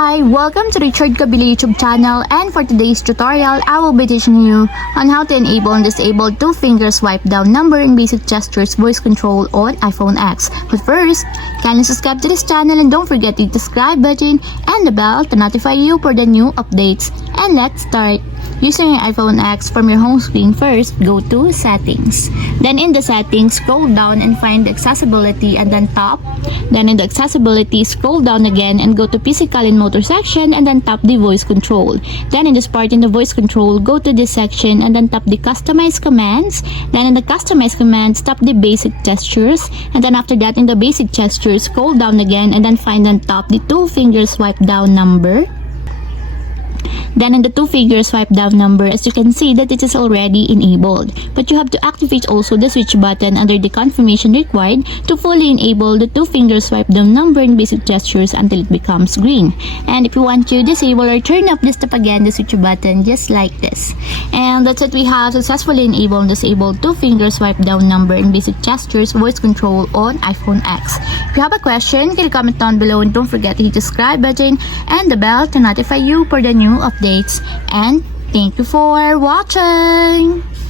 Hi! Welcome to Richard Kabili YouTube channel, and for today's tutorial, I will be teaching you on how to enable and disable two-finger swipe down number and basic gestures voice control on iPhone X. But first, kindly subscribe to this channel and don't forget to hit the subscribe button and the bell to notify you for the new updates. And let's start. Using your iPhone X, from your home screen, first go to Settings. Then in the Settings, scroll down and find the Accessibility and then tap. Then in the Accessibility, scroll down again and go to Physical and Motor section and then tap the Voice Control. Then in this part in the Voice Control, go to this section and then tap the Customize Commands. Then in the Customize Commands, tap the Basic Gestures. And then after that, in the Basic Gestures, scroll down again and then find and tap the two-finger swipe down number. Then in the two-finger swipe down number, as you can see that it is already enabled. But you have to activate also the switch button under the confirmation required to fully enable the two-finger swipe down number and basic gestures until it becomes green. And if you want to disable or turn up this step again, the switch button just like this. And that's it, we have successfully enabled and disabled two-finger swipe down number and basic gestures voice control on iPhone X. If you have a question, can you comment down below and don't forget to hit the subscribe button and the bell to notify you for the new updates. And thank you for watching!